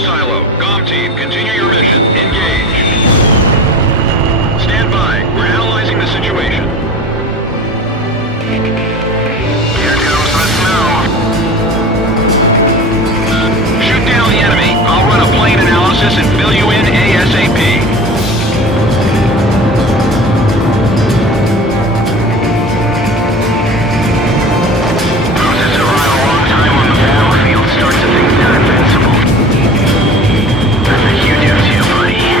silo. GOM team, continue your mission. Engage. Stand by. We're analyzing the situation. Here comes the snow. Shoot down the enemy. I'll run a plane analysis and fill you in ASAP. Nothing you do to, buddy.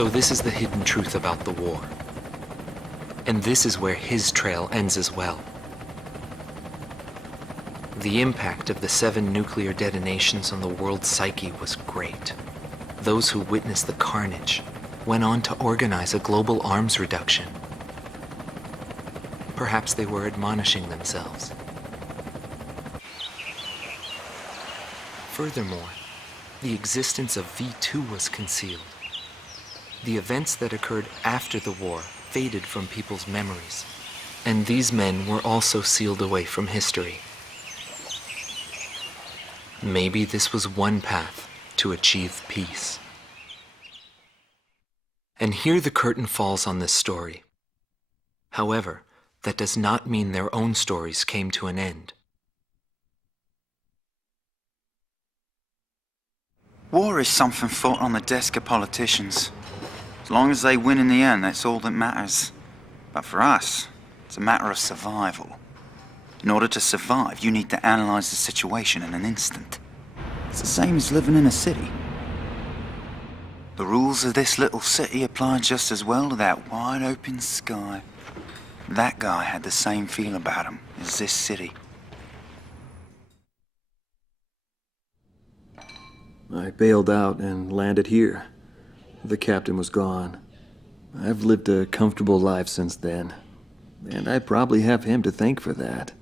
So this is the hidden truth about the war. And this is where his trail ends as well. The impact of the 7 nuclear detonations on the world's psyche was great. Those who witnessed the carnage went on to organize a global arms reduction. Perhaps they were admonishing themselves. Furthermore, the existence of V2 was concealed. The events that occurred after the war faded from people's memories, and these men were also sealed away from history. Maybe this was one path to achieve peace. And here the curtain falls on this story. However, that does not mean their own stories came to an end. War is something fought on the desk of politicians. As long as they win in the end, that's all that matters. But for us, it's a matter of survival. In order to survive, you need to analyze the situation in an instant. It's the same as living in a city. The rules of this little city apply just as well to that wide open sky. That guy had the same feel about him as this city. I bailed out and landed here. The captain was gone. I've lived a comfortable life since then, and I probably have him to thank for that.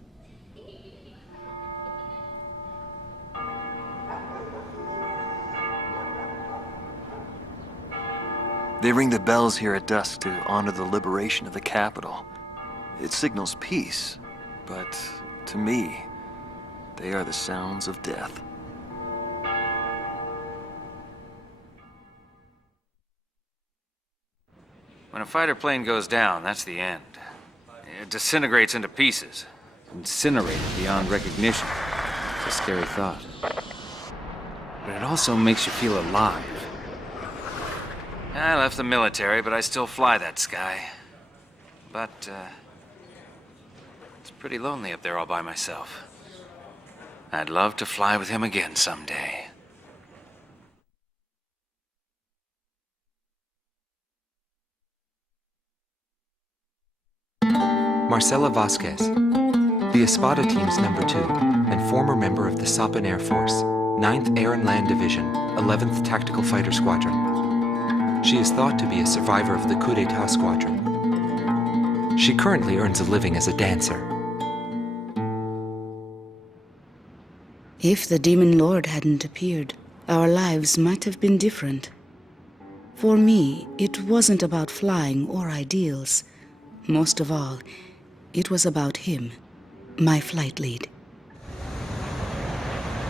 They ring the bells here at dusk to honor the liberation of the capital. It signals peace, but to me, they are the sounds of death. When a fighter plane goes down, that's the end. It disintegrates into pieces. Incinerated beyond recognition. It's a scary thought. But it also makes you feel alive. I left the military, but I still fly that sky. But, it's pretty lonely up there all by myself. I'd love to fly with him again someday. Marcela Vasquez, the Espada team's number 2 and former member of the Sapan Air Force, 9th Air and Land Division, 11th Tactical Fighter Squadron. She is thought to be a survivor of the coup d'etat squadron. She currently earns a living as a dancer. If the Demon Lord hadn't appeared, our lives might have been different. For me, it wasn't about flying or ideals. Most of all, it was about him, my flight lead.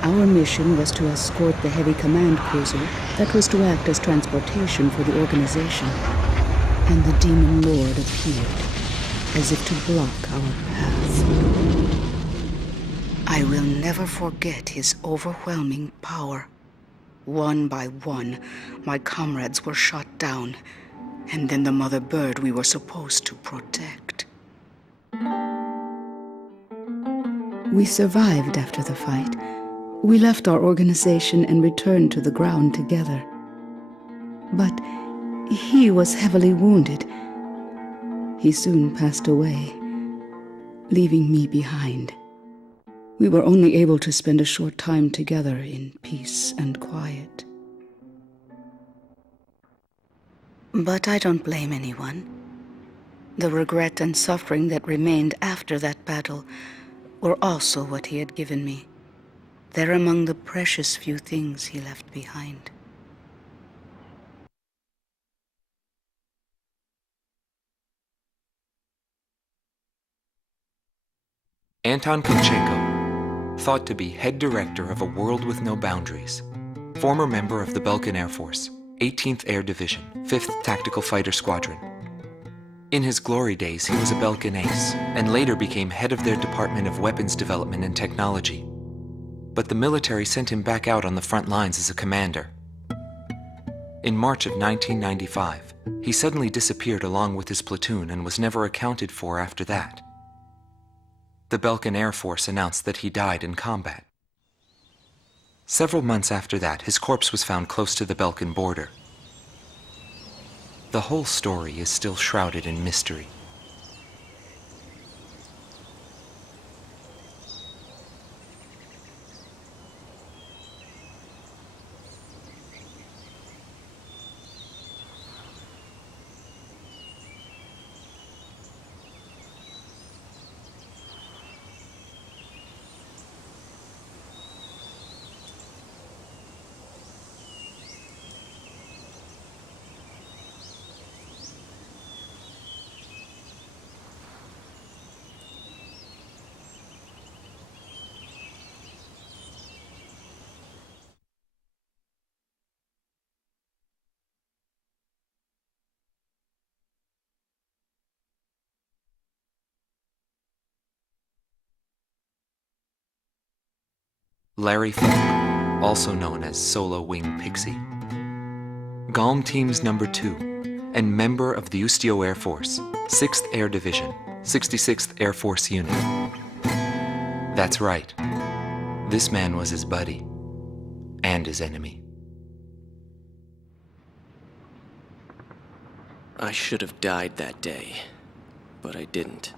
Our mission was to escort the heavy command cruiser that was to act as transportation for the organization. And the Demon Lord appeared, as if to block our path. I will never forget his overwhelming power. One by one, my comrades were shot down, and then the mother bird we were supposed to protect. We survived after the fight. We left our organization and returned to the ground together. But he was heavily wounded. He soon passed away, leaving me behind. We were only able to spend a short time together in peace and quiet. But I don't blame anyone. The regret and suffering that remained after that battle were also what he had given me. They're among the precious few things he left behind. Anton Konchenko, thought to be head director of A World with No Boundaries, former member of the Balkan Air Force, 18th Air Division, 5th Tactical Fighter Squadron. In his glory days, he was a Balkan ace, and later became head of their Department of Weapons Development and Technology. But the military sent him back out on the front lines as a commander. In March of 1995, he suddenly disappeared along with his platoon and was never accounted for after that. The Balkan Air Force announced that he died in combat. Several months after that, his corpse was found close to the Balkan border. The whole story is still shrouded in mystery. Larry Falk, also known as Solo Wing Pixie. GALM Team's number 2, and member of the Ustio Air Force, 6th Air Division, 66th Air Force Unit. That's right. This man was his buddy, and his enemy. I should have died that day, but I didn't.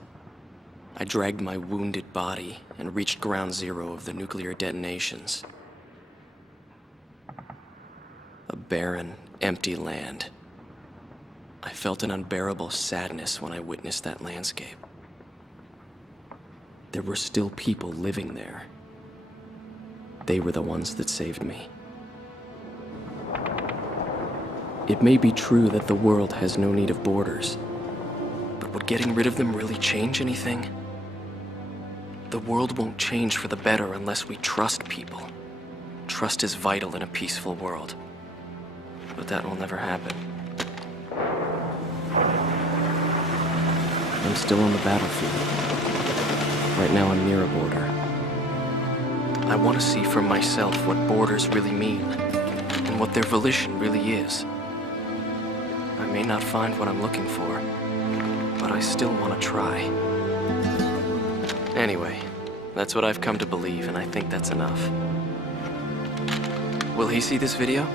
I dragged my wounded body and reached ground zero of the nuclear detonations. A barren, empty land. I felt an unbearable sadness when I witnessed that landscape. There were still people living there. They were the ones that saved me. It may be true that the world has no need of borders, but would getting rid of them really change anything? The world won't change for the better unless we trust people. Trust is vital in a peaceful world. But that will never happen. I'm still on the battlefield. Right now I'm near a border. I want to see for myself what borders really mean, and what their volition really is. I may not find what I'm looking for, but I still want to try. Anyway, that's what I've come to believe, and I think that's enough. Will he see this video?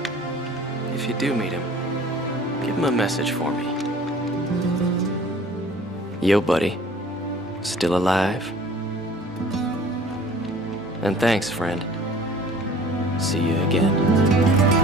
If you do meet him, give him a message for me. Yo, buddy. Still alive? And thanks, friend. See you again.